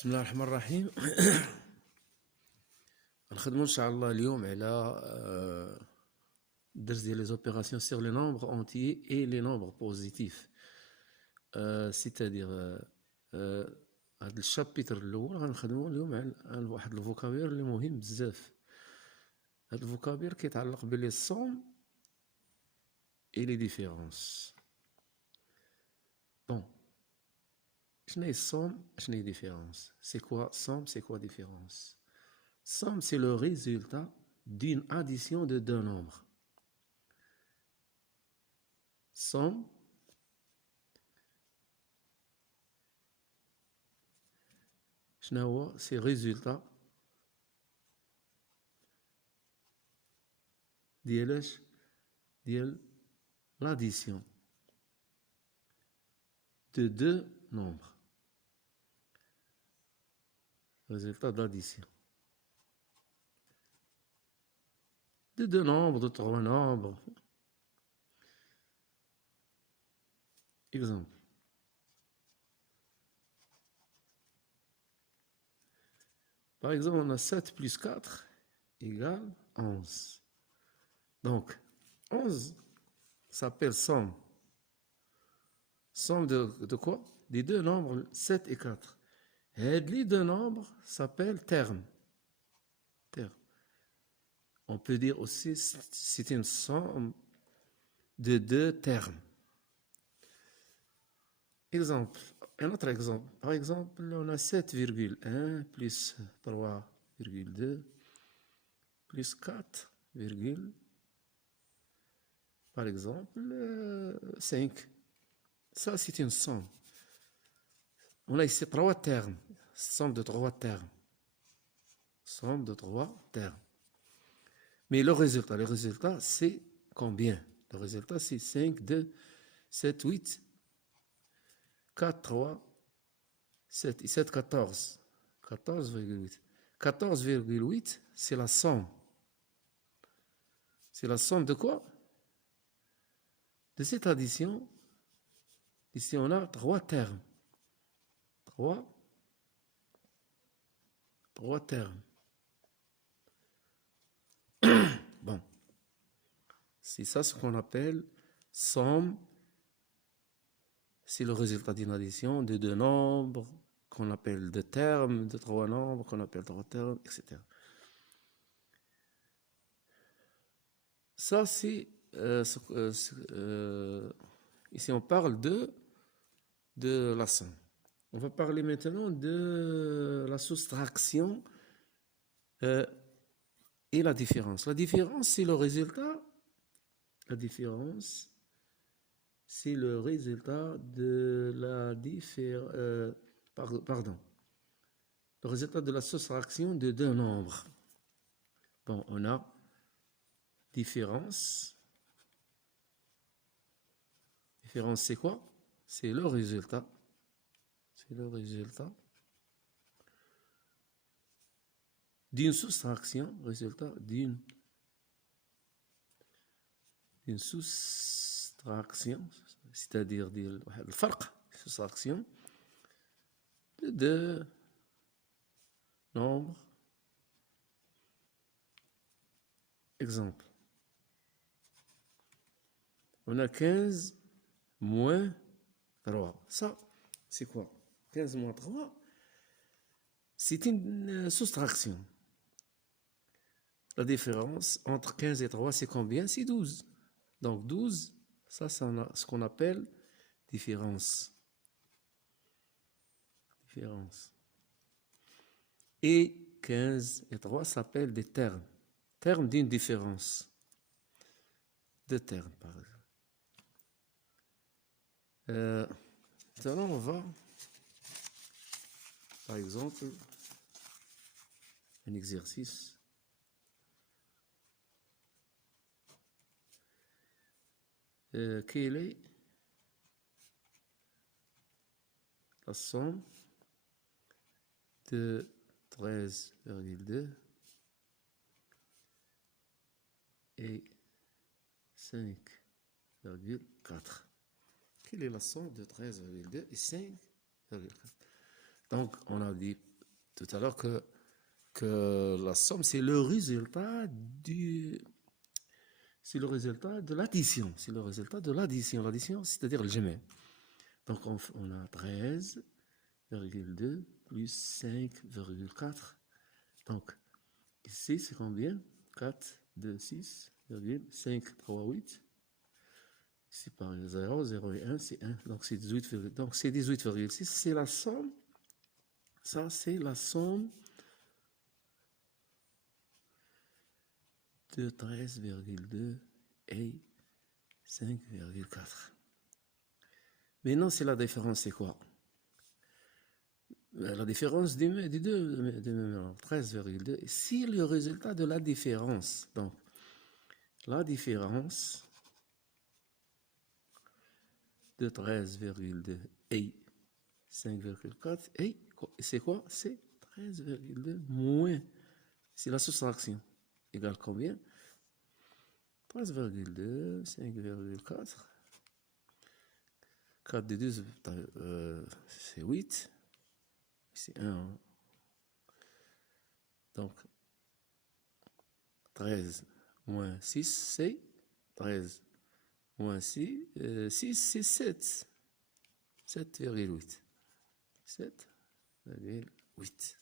بسم الله الرحمن الرحيم. غنخدمو ان شاء الله اليوم على الدرس ديال les opérations sur les nombres entiers et les nombres positifs. c'est-à-dire هاد الشابيتر الاول غنخدمو اليوم على واحد الفوكابير اللي مهم بزاف. هاد الفوكابير كيتعلق بلي somme et les différences. Bon, شنو هي somme, شنو هي différence? C'est quoi somme, c'est quoi différence? Somme, c'est le résultat d'une addition de deux nombres. Somme, c'est le résultat de l'addition de deux nombres. Résultat de l'addition de deux nombres, de trois nombres. Exemple. Par exemple, on a 7 plus 4 égale 11. Donc, 11 s'appelle somme. Somme de quoi? Des deux nombres 7 et 4. Et les deux nombres s'appellent terme. On peut dire aussi c'est une somme de deux termes. Exemple, un autre exemple. Par exemple, on a 7,1 plus 3,2 plus 4, par exemple, 5. Ça, c'est une somme. On a ici trois termes. Somme de trois termes. Somme de trois termes. Mais le résultat, c'est combien? Le résultat, c'est 5, 2, 7, 8, 4, 3, 7, et 7, 14. 14,8. 14,8, c'est la somme. C'est la somme de quoi? De cette addition. Ici, on a trois termes. Trois termes. Bon. C'est ça ce qu'on appelle somme. C'est le résultat d'une addition de deux nombres qu'on appelle deux termes, de trois nombres qu'on appelle trois termes, etc. Ça, c'est... ici, on parle de la somme. On va parler maintenant de la soustraction et la différence. La différence, c'est le résultat. La différence, c'est le résultat de la le résultat de la soustraction de deux nombres. Bon, on a différence. Différence, c'est quoi? C'est le résultat. C'est le résultat d'une soustraction. Résultat d'une soustraction, c'est-à-dire le farq, soustraction de deux nombres. Exemple. On a 15 moins 3. Ça, c'est quoi? 15 moins 3, c'est une soustraction. La différence entre 15 et 3, c'est combien? C'est 12. Donc 12, ça c'est ce qu'on appelle différence. Et 15 et 3 s'appellent des termes. Termes d'une différence. Deux termes, par exemple. Maintenant, on va, par exemple, un exercice. Quelle est la somme de 13,2 et 5,4? Quelle est la somme de 13,2 et 5,4? Donc, on a dit tout à l'heure que la somme, c'est le résultat c'est le résultat de l'addition. C'est le résultat de l'addition. L'addition, c'est-à-dire le jama'. Donc, on a 13,2 plus 5,4. Donc, ici, c'est combien? 4, 2, 6, 5, 3, 8. Ici, par 0, 0 et 1, c'est 1. Donc, c'est 18, donc c'est 18,6. C'est la somme. Ça, c'est la somme de 13,2 et 5,4. Maintenant, c'est la différence, c'est quoi? La différence des deux, 13,2. Si le résultat de la différence, donc la différence de 13,2 et 5,4, et c'est quoi? C'est 13,2 moins, c'est la soustraction, égale combien? 13,2, 5,4, 4 de 2, c'est 8, c'est 1. Hein? Donc, 13 moins 6, c'est 13 moins 6, 6 c'est 7. 7,8. 7,8.